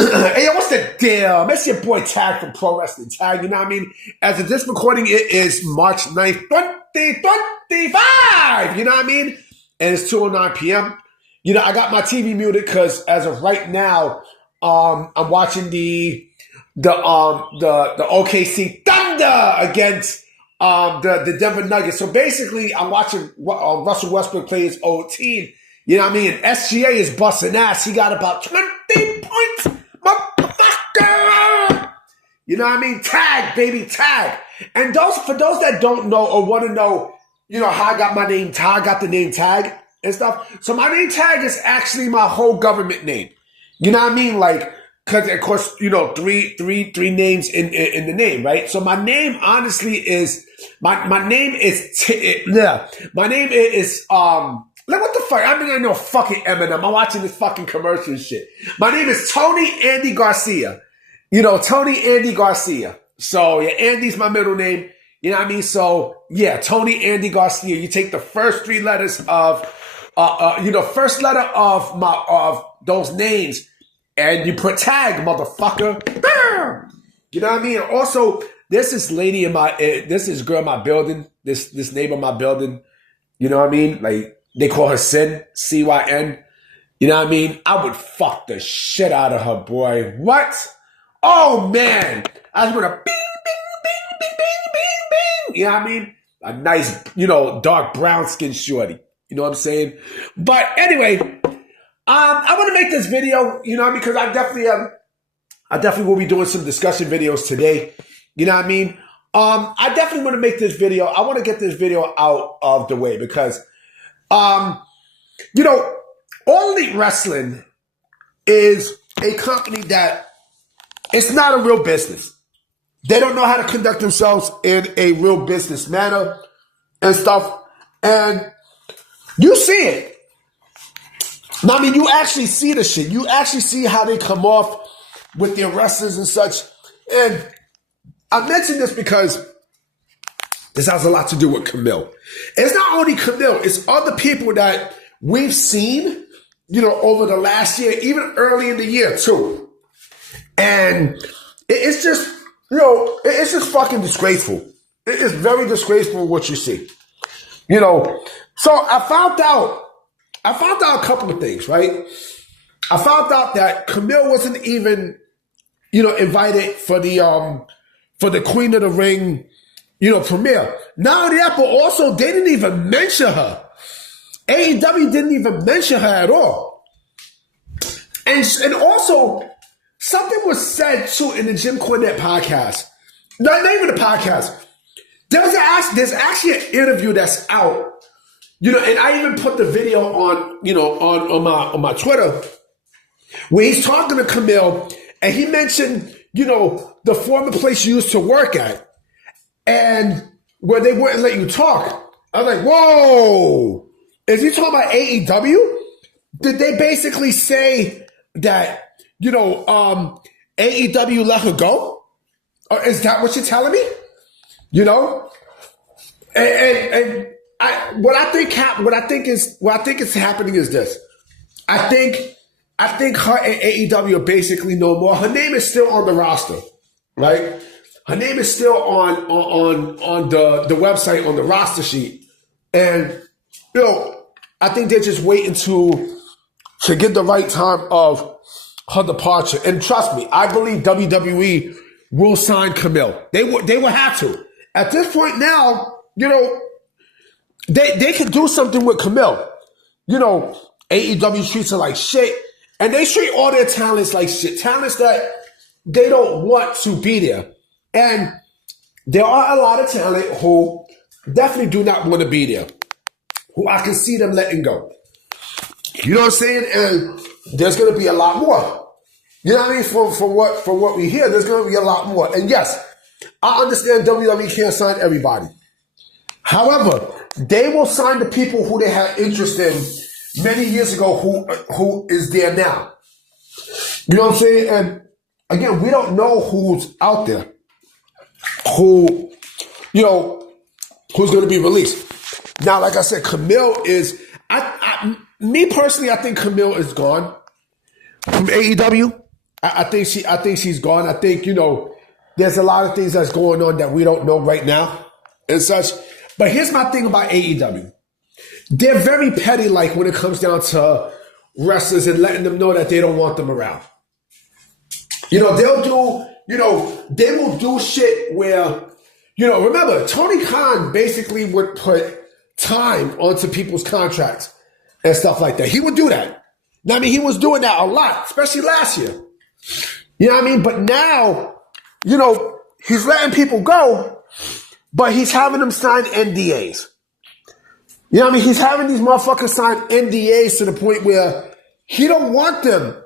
Hey, what's the deal? It's your boy Tag from Pro Wrestling Tag, you know what I mean? As of this recording, it is March 9th, 2025, you know what I mean? And it's 2:09 p.m. You know, I got my TV muted because as of right now, I'm watching the OKC Thunder against the Denver Nuggets. So basically, I'm watching Russell Westbrook play his old team. You know what I mean? And SGA is busting ass. He got about 20 points. Motherfucker! You know what I mean? Tag, baby, tag. And for those that don't know or want to know, you know, how I got my name, how I got the name Tag and stuff. So my name Tag is actually my whole government name. You know what I mean? Like, because of course, you know, three names in the name, right? So my name honestly is my name is like, what the fuck? I mean, I know fucking Eminem. I'm watching this fucking commercial and shit. My name is Tony Andy Garcia. You know, Tony Andy Garcia. So, yeah, Andy's my middle name. You know what I mean? So, yeah, Tony Andy Garcia. You take the first three letters of, first letter of those names, and you put tag, motherfucker. You know what I mean? Also, this is girl in my building. This neighbor in my building. You know what I mean? Like, they call her Sin, C-Y-N. You know what I mean? I would fuck the shit out of her, boy. What? Oh, man. I just want to bing, bing, bing, bing, bing, bing, bing. You know what I mean? A nice, dark brown skin shorty. You know what I'm saying? But anyway, I want to make this video, because I definitely will be doing some discussion videos today. You know what I mean? I definitely want to make this video. I want to get this video out of the way because All Elite Wrestling is a company that it's not a real business. They don't know how to conduct themselves in a real business manner and stuff. And you see it. I mean, you actually see the shit. You actually see how they come off with their wrestlers and such. And I mention this because this has a lot to do with Camille. It's not only Camille, it's other people that we've seen, over the last year, even early in the year too. And it's just, it's just fucking disgraceful. It is very disgraceful what you see. So I found out a couple of things, right? I found out that Camille wasn't even, invited for the Queen of the Ring, premiere. Not only that, but also they didn't even mention her. AEW didn't even mention her at all. And also, something was said too in the Jim Cornette podcast. Not even the podcast. There's actually an interview that's out. And I even put the video on my Twitter where he's talking to Camille and he mentioned, the former place you used to work at and where they wouldn't let you talk. I was like, whoa, is he talking about AEW? Did they basically say that, AEW let her go? Or is that what you're telling me? What I think is happening is this. I think her and AEW are basically no more. Her name is still on the roster, right? Her name is still on the website, on the roster sheet. And, I think they're just waiting to get the right time of her departure. And trust me, I believe WWE will sign Camille. They will have to. At this point now, they can do something with Camille. AEW treats her like shit. And they treat all their talents like shit. Talents that they don't want to be there. And there are a lot of talent who definitely do not want to be there. Who I can see them letting go. You know what I'm saying? And there's going to be a lot more. You know what I mean? From what we hear, there's going to be a lot more. And yes, I understand WWE can't sign everybody. However, they will sign the people who they had interest in many years ago who is there now. You know what I'm saying? And again, we don't know who's out there, who's going to be released. Now, like I said, Camille is, me personally, I think Camille is gone from AEW. I think she's gone. I think, there's a lot of things that's going on that we don't know right now and such. But here's my thing about AEW. They're very petty, like when it comes down to wrestlers and letting them know that they don't want them around. They'll do, they will do shit where, remember, Tony Khan basically would put time onto people's contracts and stuff like that. He would do that. I mean, he was doing that a lot, especially last year. You know what I mean? But now, he's letting people go, but he's having them sign NDAs. You know what I mean? He's having these motherfuckers sign NDAs to the point where he don't want them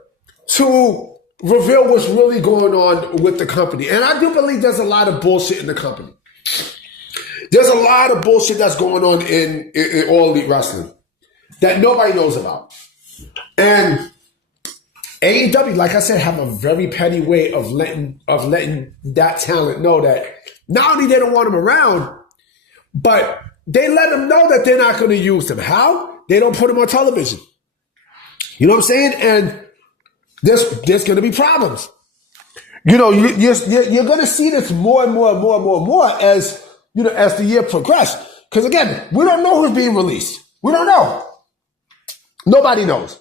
to reveal what's really going on with the company. And I do believe there's a lot of bullshit in the company. There's a lot of bullshit that's going on in All Elite Wrestling that nobody knows about. And AEW, like I said, have a very petty way of letting that talent know that not only they don't want them around, but they let them know that they're not going to use them. How? They don't put them on television. You know what I'm saying? And there's going to be problems. You're going to see this more and more and more and more and more as the year progresses. Because again, we don't know who's being released. We don't know. Nobody knows.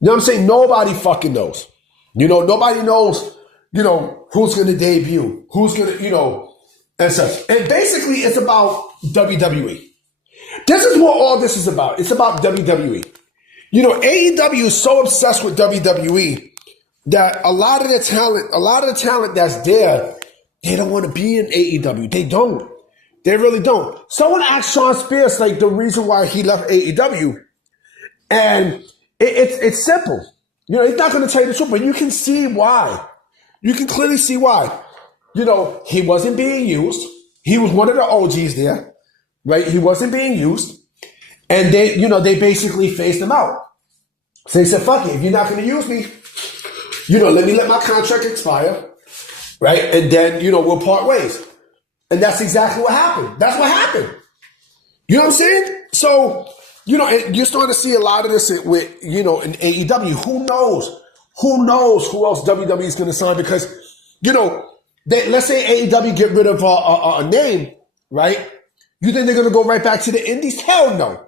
You know what I'm saying? Nobody fucking knows. Nobody knows, who's going to debut, who's going to, and such. And basically, it's about WWE. This is what all this is about. It's about WWE. AEW is so obsessed with WWE that a lot of the talent that's there, they don't want to be in AEW. They don't. They really don't. Someone asked Sean Spears, the reason why he left AEW. And it's simple. He's not going to tell you the truth, but you can see why. You can clearly see why. He wasn't being used. He was one of the OGs there, right? He wasn't being used. And they basically phased him out. So they said, fuck it. If you're not going to use me, let my contract expire, right? And then, we'll part ways. And that's exactly what happened. That's what happened. You know what I'm saying? So, you're starting to see a lot of this with, in AEW. Who knows? Who knows who else WWE is going to sign? Because, let's say AEW get rid of a name, right? You think they're going to go right back to the indies? Hell no.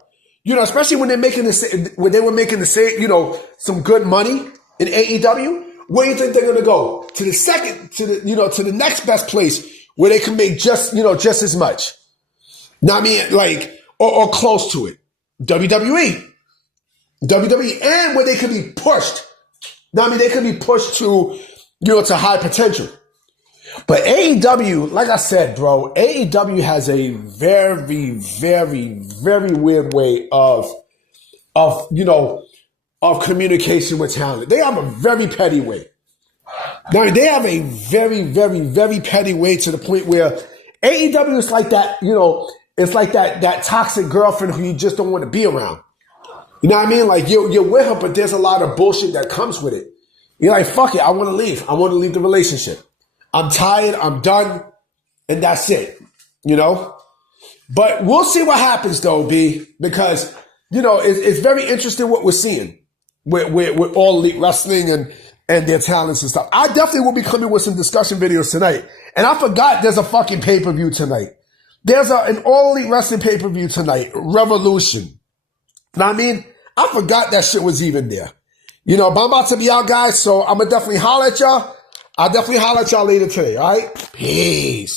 Especially when they were making the same, some good money in AEW. Where do you think they're going to go? To the next best place where they can make just as much. Now, I mean, or close to it. WWE, and where they could be pushed. Now, I mean, they could be pushed to, to high potential. But AEW, like I said, bro, AEW has a very, very, very weird way of communication with talent. They have a very petty way. Now, they have a very, very, very petty way to the point where AEW is like that, it's like that toxic girlfriend who you just don't want to be around. You know what I mean? You're with her, but there's a lot of bullshit that comes with it. You're like, fuck it, I want to leave. I want to leave the relationship. I'm tired, I'm done, and that's it. But we'll see what happens though, B, because, it's very interesting what we're seeing with All Elite Wrestling and their talents and stuff. I definitely will be coming with some discussion videos tonight. And I forgot there's a fucking pay-per-view tonight. There's an All Elite Wrestling pay-per-view tonight, Revolution. You know what I mean? I forgot that shit was even there. But I'm about to be out, guys, so I'm going to definitely holler at y'all. I'll definitely holler at y'all later today, all right? Peace.